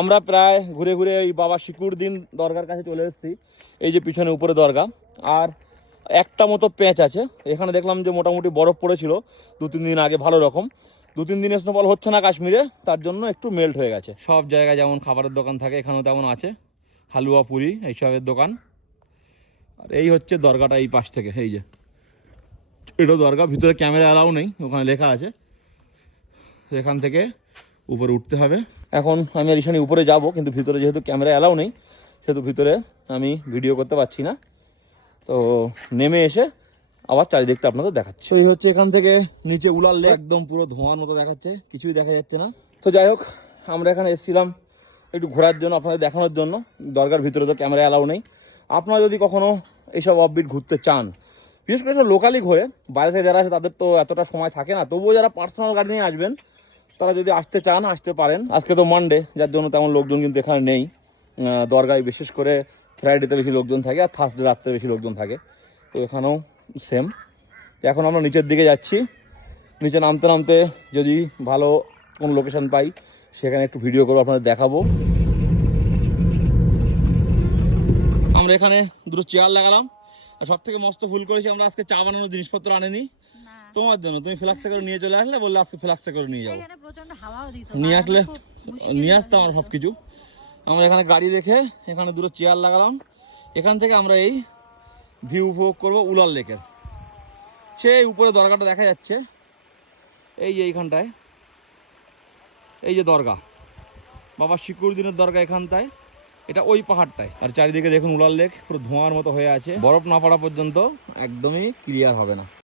আমরা প্রায় ঘুরে ঘুরে এই বাবা শিকুরদ্দিন দরগার কাছে চলে এসেছি। এই যে পিছনে উপরে দরগা, আর একটা মতো প্যাঁচ আছে এখানে। দেখলাম যে মোটামুটি বরফ পড়েছিল 2-3 দিন আগে, ভালো রকম। 2-3 দিন স্নোফল হচ্ছে না কাশ্মীরে, তার জন্য একটু মেল্ট হয়ে গেছে। সব জায়গায় যেমন খাবারের দোকান থাকে এখানেও তেমন আছে, হালুয়া পুরি এইসবের দোকান। আর এই হচ্ছে দরগাটা এই পাশ থেকে, এই যে এটা দরগা। ভিতরে ক্যামেরা অ্যালাউ নেই, ওখানে লেখা আছে। এখান থেকে উপরে উঠতে হবে। এখন আমি আর ঈশানী উপরে যাব, কিন্তু ভিতরে যেহেতু ক্যামেরা অ্যালাউ নেই সেহেতু ভিতরে আমি ভিডিও করতে পারছি না। তো নেমে এসে আবার চারিদিকটা আপনাদের দেখাচ্ছি। এই হচ্ছে এখান থেকে নিচে উলার লেক, একদম পুরো ধোঁয়ার মতো দেখাচ্ছে, কিছুই দেখা যাচ্ছে না। তো যাই হোক, আমরা এখানে এসেছিলাম একটু ঘোরার জন্য, আপনাদের দেখানোর জন্য। দরগার ভিতরে তো ক্যামেরা অ্যালাউ নেই। আপনারা যদি কখনো এইসব অফবিট ঘুরতে চান, বিশেষ করে সব লোকালি ঘুরে, বাইরে থেকে যারা আসে তাদের তো এতটা সময় থাকে না, তবুও যারা পার্সোনাল গাড়ি নিয়ে আসবেন তারা যদি আসতে চান আসতে পারেন। আজকে তো মানডে, যার জন্য তেমন লোকজন কিন্তু এখানে নেই। দরগায় বিশেষ করে ফ্রাইডেতে বেশি লোকজন থাকে, আর থার্সডে রাত্রে বেশি লোকজন থাকে। তো এখানেও সেম। এখন আমরা নিচের দিকে যাচ্ছি। নিচে নামতে নামতে যদি ভালো কোনো লোকেশন পাই সেখানে একটু ভিডিও করবো, আপনাদের দেখাবো। আমরা এখানে দুটো চেয়ার লাগালাম, আর সব থেকে মস্ত ভুল করেছি আমরা, আজকে চা বানানোর জিনিসপত্র আনেনি তোমার জন্য। তুমি ফ্লাক্সে করে নিয়ে চলে আসলে, বললে আজকে ফ্লাক্সে করে নিয়ে যাবো। নিয়ে আসলে নিয়ে আসতাম আর সব কিছু। আমরা এখানে গাড়ি রেখে এখানে দুটো চেয়ার লাগালাম। এখান থেকে আমরা এই ভিউ উপভোগ করবো উলার লেকের। সেই উপরে দরগাটা দেখা যাচ্ছে, এই যে এইখানটায়, এই যে দরগা, বাবা শিকুরদ্দিনের দরগা এখানটায়, এটা ওই পাহাড়টায়। আর চারিদিকে দেখুন উলার লেক পুরো ধোঁয়ার মতো হয়ে আছে, বরফ না পড়া পর্যন্ত একদমই ক্লিয়ার হবে না।